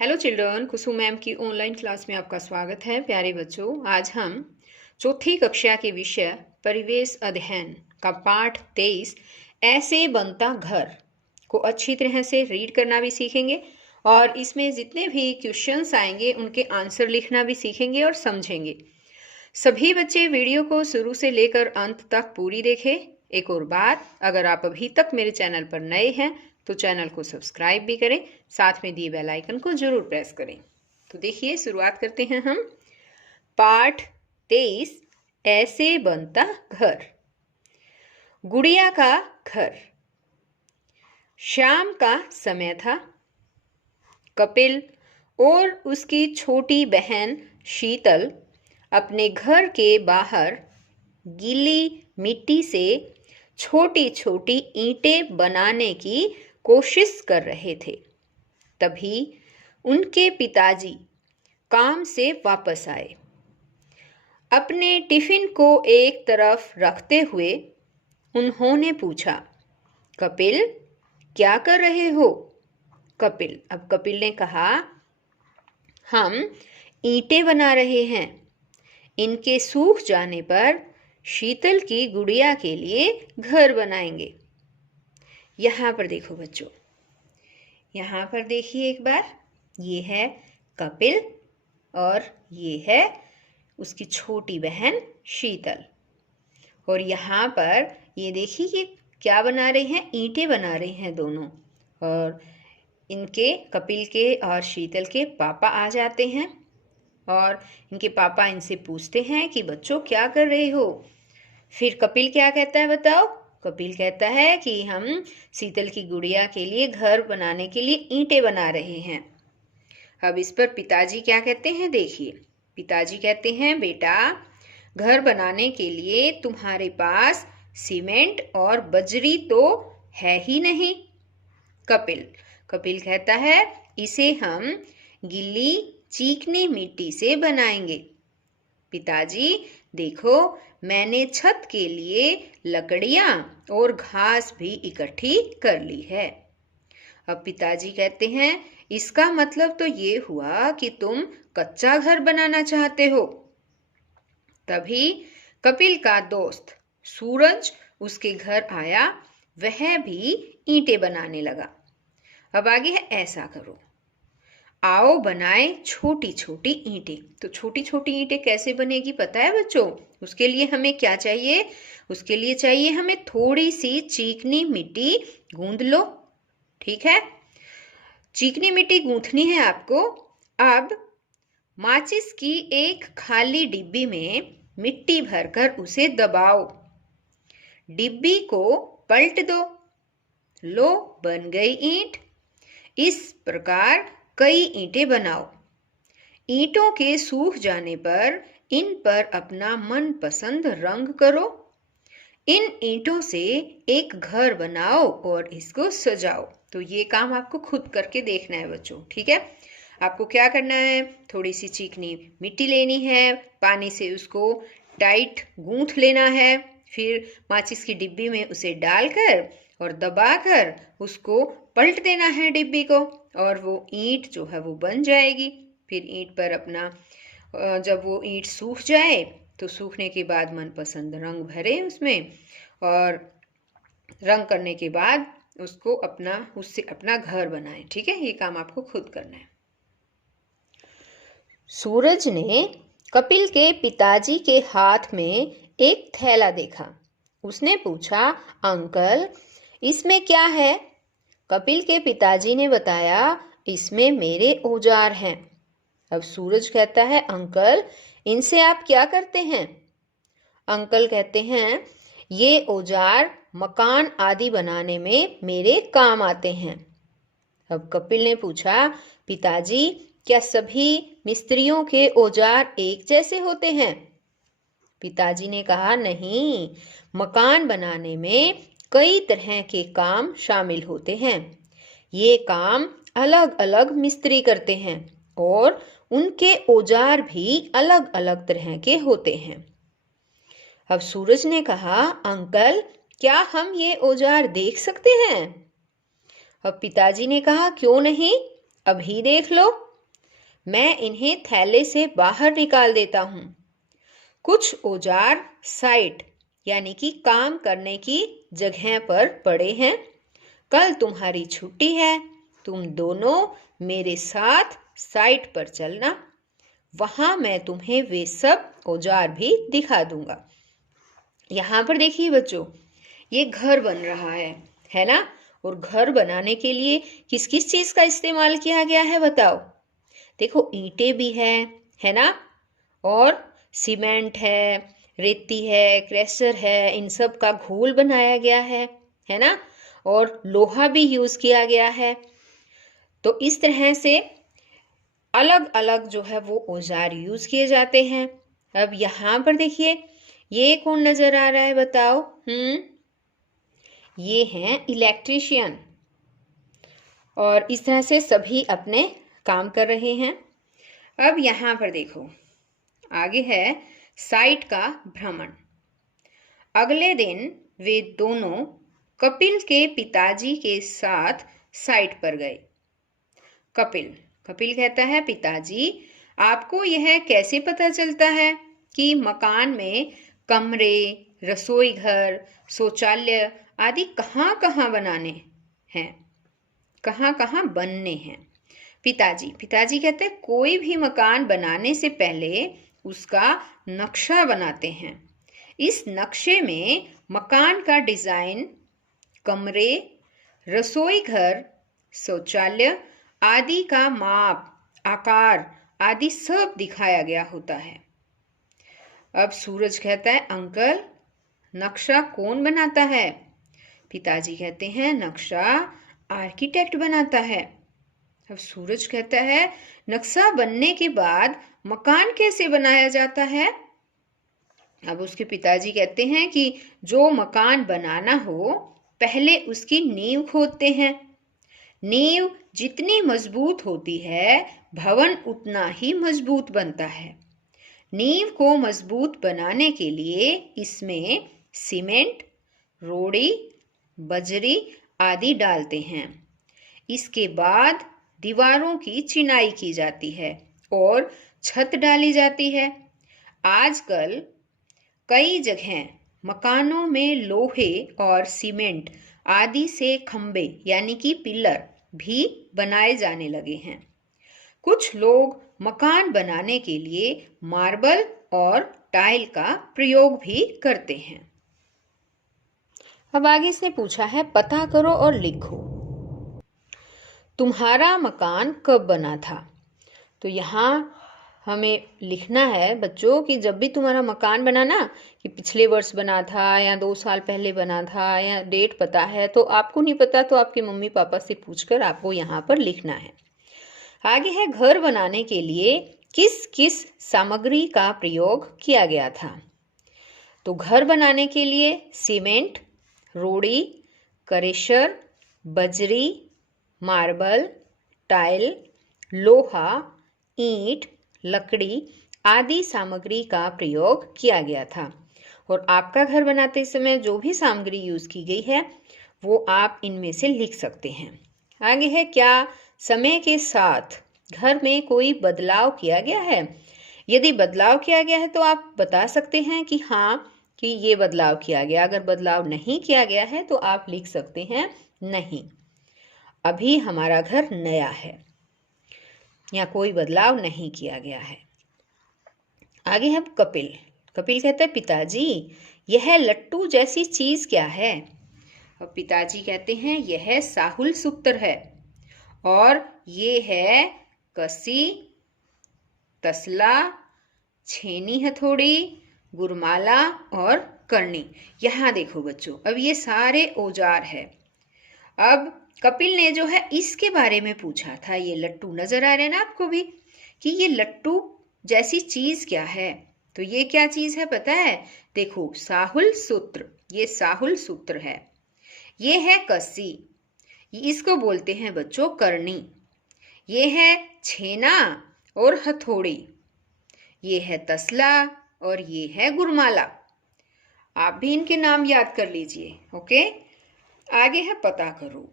Hello children, कुसुम ma'am की online class में आपका स्वागत है। प्यारे बच्चों, आज हम चौथी कक्षा के विषय परिवेश अध्ययन का पाठ 23 ऐसे बनता घर को अच्छी तरह से रीड करना भी सीखेंगे और इसमें जितने भी क्वेश्चंस आएंगे उनके आंसर लिखना भी सीखेंगे और समझेंगे। सभी बच्चे वीडियो को शुरू से लेकर अंत तक पूरी देखें। एक और बात, अगर आप अभी तक मेरे चैनल पर नए हैं तो चैनल को सब्सक्राइब भी करें, साथ में दिए बेल आइकन को जरूर प्रेस करें। तो देखिए, शुरुआत करते हैं हम। पाठ 23 ऐसे बनता घर। गुड़िया का घर। शाम का समय था। कपिल और उसकी छोटी बहन शीतल अपने घर के बाहर गीली मिट्टी से छोटी छोटी ईंटें बनाने की कोशिश कर रहे थे। तभी उनके पिताजी काम से वापस आए। अपने टिफिन को एक तरफ रखते हुए उन्होंने पूछा, कपिल, क्या कर रहे हो? अब कपिल ने कहा, हम ईंटें बना रहे हैं। इनके सूख जाने पर शीतल की गुड़िया के लिए घर बनाएंगे। यहाँ पर देखो बच्चों, यहाँ पर देखिए एक बार, ये है कपिल और ये है उसकी छोटी बहन शीतल। और यहाँ पर ये देखिए कि क्या बना रहे हैं, ईंटें बना रहे हैं दोनों। और इनके कपिल के और शीतल के पापा आ जाते हैं और इनके पापा इनसे पूछते हैं कि बच्चों क्या कर रहे हो? फिर कपिल क्या कहता है बताओ? कपिल कहता है कि हम शीतल की गुड़िया के लिए घर बनाने के लिए ईंटें बना रहे हैं। अब इस पर पिताजी क्या कहते हैं, देखिए। पिताजी कहते हैं, बेटा, घर बनाने के लिए तुम्हारे पास सीमेंट और बजरी तो है ही नहीं। कपिल कहता है, इसे हम गीली चिकनी मिट्टी से बनाएंगे। पिताजी देखो, मैंने छत के लिए लकड़ियां और घास भी इकट्ठी कर ली है। अब पिताजी कहते हैं, इसका मतलब तो ये हुआ कि तुम कच्चा घर बनाना चाहते हो। तभी कपिल का दोस्त सूरज उसके घर आया। वह भी ईंटें बनाने लगा। अब आगे है, ऐसा करो, आओ बनाए छोटी छोटी ईंटें। तो छोटी छोटी ईंटें कैसे बनेगी पता है बच्चों? उसके लिए हमें क्या चाहिए? उसके लिए चाहिए हमें थोड़ी सी चिकनी मिट्टी गूंद लो। ठीक है, चिकनी मिट्टी गूंथनी है आपको। अब माचिस की एक खाली डिब्बी में मिट्टी भरकर उसे दबाओ। डिब्बी को पलट दो। लो, बन गई ईंट। इस प्रकार कई ईंटें बनाओ। ईंटों के सूख जाने पर इन पर अपना मनपसंद रंग करो। इन ईंटों से एक घर बनाओ और इसको सजाओ। तो ये काम आपको खुद करके देखना है बच्चों। ठीक है, आपको क्या करना है, थोड़ी सी चिकनी मिट्टी लेनी है, पानी से उसको टाइट गूंथ लेना है, फिर माचिस की डिब्बी में उसे डालकर और दबाकर उसको पलट देना है डिब्बी को, और वो ईंट जो है वो बन जाएगी। फिर ईंट पर अपना, जब वो ईंट सूख जाए तो सूखने के बाद मनपसंद रंग भरे उसमें, और रंग करने के बाद उससे अपना घर बनाए। ठीक है, ये काम आपको खुद करना है। सूरज ने कपिल के पिताजी के हाथ में एक थैला देखा। उसने पूछा, अंकल, इसमें क्या है? कपिल के पिताजी ने बताया, इसमें मेरे औजार हैं। अब सूरज कहता है, अंकल, इनसे आप क्या करते हैं? अंकल कहते हैं, ये औजार मकान आदि बनाने में मेरे काम आते हैं। अब कपिल ने पूछा, पिताजी, क्या सभी मिस्त्रियों के औजार एक जैसे होते हैं? पिताजी ने कहा, नहीं, मकान बनाने में कई तरह के काम शामिल होते हैं। ये काम अलग अलग मिस्त्री करते हैं और उनके औजार भी अलग अलग तरह के होते हैं। अब सूरज ने कहा, अंकल, क्या हम ये औजार देख सकते हैं? अब पिताजी ने कहा, क्यों नहीं, अभी देख लो। मैं इन्हें थैले से बाहर निकाल देता हूँ। कुछ औजार साइट यानी कि काम करने की जगह पर पड़े हैं। कल तुम्हारी छुट्टी है, तुम दोनों मेरे साथ साइट पर चलना। वहां मैं तुम्हें वे सब औजार भी दिखा दूंगा। यहाँ पर देखिए बच्चों, ये घर बन रहा है ना। और घर बनाने के लिए किस किस चीज का इस्तेमाल किया गया है बताओ। देखो, ईंटें भी है ना, और सीमेंट है, रेती है, क्रेशर है, इन सब का घोल बनाया गया है ना, और लोहा भी यूज किया गया है। तो इस तरह से अलग अलग जो है वो औजार यूज किए जाते हैं। अब यहाँ पर देखिए, ये कौन नजर आ रहा है बताओ। ये हैं इलेक्ट्रीशियन। और इस तरह से सभी अपने काम कर रहे हैं। अब यहाँ पर देखो, आगे है साइट का भ्रमण। अगले दिन वे दोनों कपिल के पिताजी के साथ साइट पर गए। कपिल कहता है, पिताजी, आपको यह कैसे पता चलता है कि मकान में कमरे, रसोई घर, शौचालय आदि कहाँ कहाँ बनाने हैं, कहाँ कहाँ बनने हैं। पिताजी कहते हैं, कोई भी मकान बनाने से पहले उसका नक्शा बनाते हैं। इस नक्शे में मकान का डिजाइन, कमरे, रसोई घर, शौचालय आदि का माप, आकार आदि सब दिखाया गया होता है। अब सूरज कहता है, अंकल, नक्शा कौन बनाता है? पिताजी कहते हैं, नक्शा आर्किटेक्ट बनाता है। अब सूरज कहता है, नक्शा बनने के बाद मकान कैसे बनाया जाता है? अब उसके पिताजी कहते हैं कि जो मकान बनाना हो पहले उसकी नींव खोदते हैं। नींव जितनी मजबूत होती है भवन उतना ही मजबूत बनता है। नींव को मजबूत बनाने के लिए इसमें सीमेंट, रोड़ी, बजरी आदि डालते हैं। इसके बाद दीवारों की चिनाई की जाती है और छत डाली जाती है। आजकल कई जगह मकानों में लोहे और सीमेंट आदि से खंबे यानी कि पिलर भी बनाए जाने लगे हैं। कुछ लोग मकान बनाने के लिए मार्बल और टाइल का प्रयोग भी करते हैं। अब आगे इसने पूछा है, पता करो और लिखो, तुम्हारा मकान कब बना था? तो यहाँ हमें लिखना है बच्चों कि जब भी तुम्हारा मकान बना ना, कि पिछले वर्ष बना था या 2 साल पहले बना था या डेट पता है, तो आपको नहीं पता तो आपके मम्मी पापा से पूछकर आपको यहाँ पर लिखना है। आगे है, घर बनाने के लिए किस किस सामग्री का प्रयोग किया गया था? तो घर बनाने के लिए सीमेंट, रोड़ी, क्रेशर, बजरी, मार्बल, टाइल, लोहा, ईंट, लकड़ी आदि सामग्री का प्रयोग किया गया था। और आपका घर बनाते समय जो भी सामग्री यूज की गई है वो आप इनमें से लिख सकते हैं। आगे है, क्या समय के साथ घर में कोई बदलाव किया गया है? यदि बदलाव किया गया है तो आप बता सकते हैं कि हाँ, कि ये बदलाव किया गया। अगर बदलाव नहीं किया गया है तो आप लिख सकते हैं नहीं, अभी हमारा घर नया है या कोई बदलाव नहीं किया गया है। आगे है कपिल कहते हैं, पिताजी, यह लट्टू जैसी चीज क्या है? और पिताजी कहते हैं, यह साहुल सूत्र है और ये है कसी, तसला, छेनी हथौड़ी, गुरमाला और करनी। यहाँ देखो बच्चों, अब ये सारे औजार है। अब कपिल ने जो है इसके बारे में पूछा था, ये लट्टू नजर आ रहे हैं ना आपको भी, कि ये लट्टू जैसी चीज क्या है? तो ये क्या चीज है पता है? देखो, साहुल सूत्र, ये साहुल सूत्र है। ये है कसी, इसको बोलते हैं बच्चों करनी। ये है छेना और हथौड़ी। ये है तसला और ये है गुरमाला। आप भी इनके नाम याद कर लीजिए। ओके, आगे है पता करो।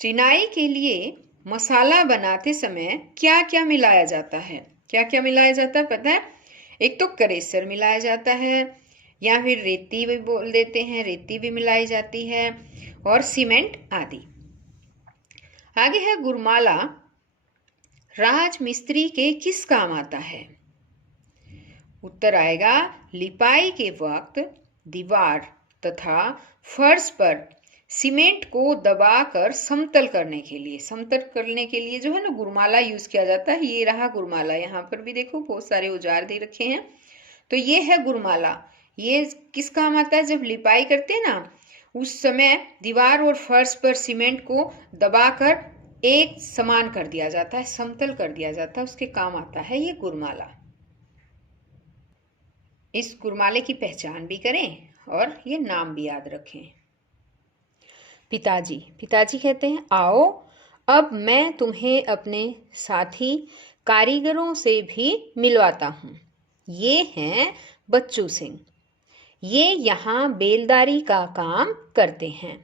चिनाई के लिए मसाला बनाते समय क्या क्या मिलाया जाता है? क्या क्या मिलाया जाता है पता है? एक तो करेसर मिलाया जाता है, या फिर रेती भी बोल देते हैं, रेती भी मिलाई जाती है, और सीमेंट आदि। आगे है गुरमाला राज मिस्त्री के किस काम आता है? उत्तर आएगा लिपाई के वक्त दीवार तथा फर्श पर सीमेंट को दबाकर समतल करने के लिए, समतल करने के लिए जो है ना गुरमाला यूज किया जाता है। ये रहा गुरमाला, यहाँ पर भी देखो बहुत सारे औजार दे रखे हैं। तो ये है गुरमाला। ये किस काम आता है? जब लिपाई करते हैं ना उस समय दीवार और फर्श पर सीमेंट को दबाकर एक समान कर दिया जाता है, समतल कर दिया जाता है, उसके काम आता है ये गुरमाला। इस गुरमाले की पहचान भी करें और ये नाम भी याद रखें। पिताजी, पिताजी कहते हैं आओ अब मैं तुम्हें अपने साथी कारीगरों से भी मिलवाता हूँ। ये हैं बच्चू सिंह, ये यहाँ बेलदारी का काम करते हैं।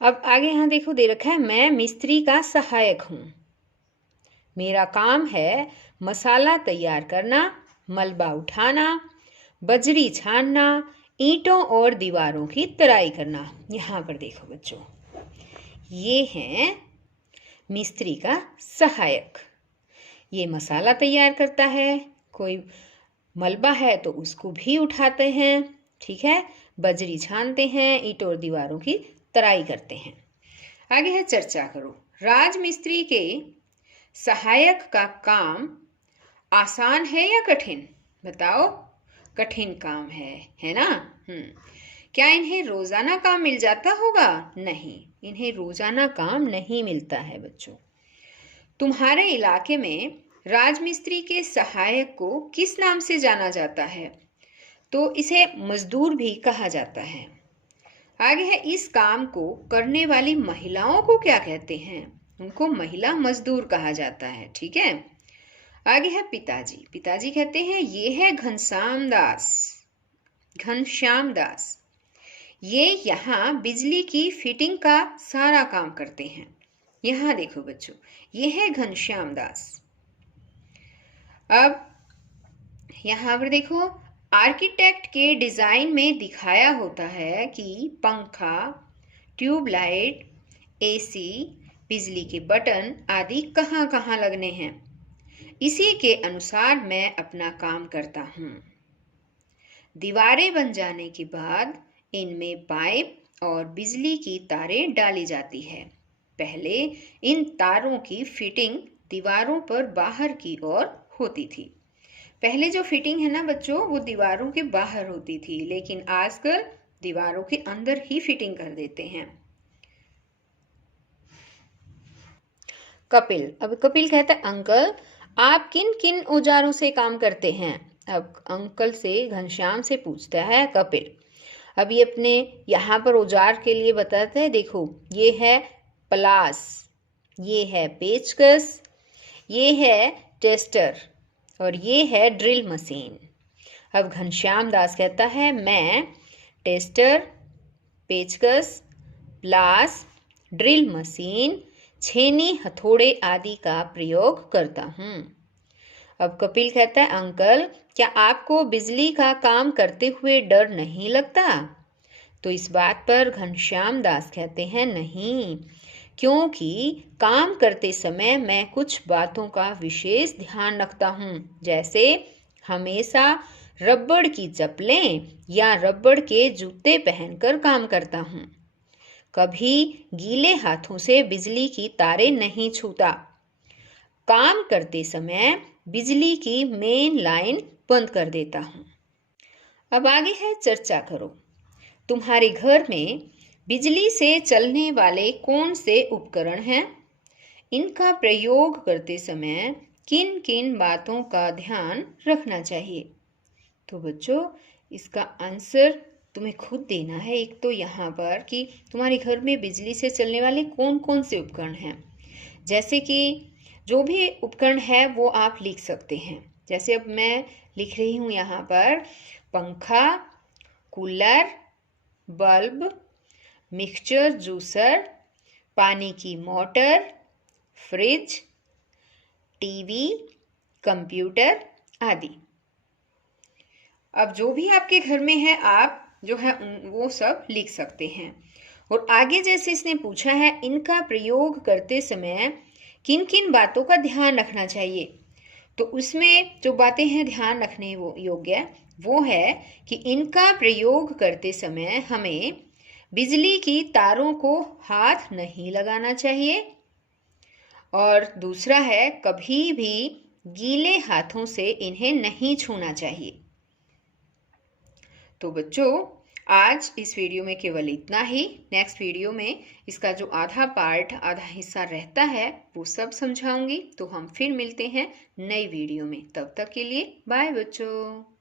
अब आगे यहाँ देखो दे रखा है मैं मिस्त्री का सहायक हूँ। मेरा काम है मसाला तैयार करना, मलबा उठाना, बजरी छानना, ईंटों और दीवारों की तराई करना। यहाँ पर देखो बच्चों, ये हैं मिस्त्री का सहायक। ये मसाला तैयार करता है, कोई मलबा है तो उसको भी उठाते हैं, ठीक है, बजरी छानते हैं, ईंटों और दीवारों की तराई करते हैं। आगे है चर्चा करो। राजमिस्त्री के सहायक का काम आसान है या कठिन? बताओ। कठिन काम है ना? क्या इन्हें रोजाना काम मिल जाता होगा? नहीं, इन्हें रोजाना काम नहीं मिलता है बच्चों। तुम्हारे इलाके में राजमिस्त्री के सहायक को किस नाम से जाना जाता है? तो इसे मजदूर भी कहा जाता है। आगे है इस काम को करने वाली महिलाओं को क्या कहते हैं? उनको महिला मजदूर कहा जाता है, ठीक है। आगे है पिताजी, पिताजी कहते हैं ये है घनश्याम दास, घनश्याम दास, ये यहाँ बिजली की फिटिंग का सारा काम करते हैं। यहाँ देखो बच्चों, ये है घनश्याम दास। अब यहाँ पर देखो आर्किटेक्ट के डिजाइन में दिखाया होता है कि पंखा, ट्यूबलाइट, एसी, बिजली के बटन आदि कहाँ कहाँ लगने हैं। इसी के अनुसार मैं अपना काम करता हूँ। दीवारें बन जाने के बाद इनमें पाइप और बिजली की तारें डाली जाती है। पहले इन तारों की फिटिंग दीवारों पर बाहर की ओर होती थी। पहले जो फिटिंग है ना बच्चों, वो दीवारों के बाहर होती थी, लेकिन आजकल दीवारों के अंदर ही फिटिंग कर देते हैं। कपिल, अब कपिल कहता है अंकल आप किन किन औजारों से काम करते हैं? अब अंकल से घनश्याम से पूछता है कपिल। अब ये अपने यहाँ पर औजार के लिए बताते हैं। देखो ये है प्लास, ये है पेचकस, ये है टेस्टर और ये है ड्रिल मशीन। अब घनश्याम दास कहता है मैं टेस्टर, पेचकस, प्लास, ड्रिल मशीन, छेनी, हथौड़े आदि का प्रयोग करता हूँ। अब कपिल कहता है अंकल क्या आपको बिजली का काम करते हुए डर नहीं लगता? तो इस बात पर घनश्याम दास कहते हैं नहीं, क्योंकि काम करते समय मैं कुछ बातों का विशेष ध्यान रखता हूँ, जैसे हमेशा रबड़ की चप्पलें या रबड़ के जूते पहनकर काम करता हूँ। कभी गीले हाथों से बिजली की तारें नहीं छूता। काम करते समय बिजली की मेन लाइन बंद कर देता हूँ। अब आगे है चर्चा करो। तुम्हारे घर में बिजली से चलने वाले कौन से उपकरण हैं? इनका प्रयोग करते समय किन किन बातों का ध्यान रखना चाहिए? तो बच्चों इसका आंसर तुम्हें खुद देना है। एक तो यहाँ पर कि तुम्हारे घर में बिजली से चलने वाले कौन कौन से उपकरण हैं, जैसे कि जो भी उपकरण है वो आप लिख सकते हैं। जैसे अब मैं लिख रही हूँ यहाँ पर पंखा, कूलर, बल्ब, मिक्सचर जूसर, पानी की मोटर, फ्रिज, टीवी, कंप्यूटर आदि। अब जो भी आपके घर में है आप जो है वो सब लिख सकते हैं। और आगे जैसे इसने पूछा है इनका प्रयोग करते समय किन किन बातों का ध्यान रखना चाहिए, तो उसमें जो बातें हैं ध्यान रखने वो योग्य वो है कि इनका प्रयोग करते समय हमें बिजली की तारों को हाथ नहीं लगाना चाहिए, और दूसरा है कभी भी गीले हाथों से इन्हें नहीं छूना चाहिए। तो बच्चों आज इस वीडियो में केवल इतना ही। नेक्स्ट वीडियो में इसका जो आधा पार्ट आधा हिस्सा रहता है वो सब समझाऊंगी। तो हम फिर मिलते हैं नई वीडियो में। तब तक के लिए बाय बच्चों।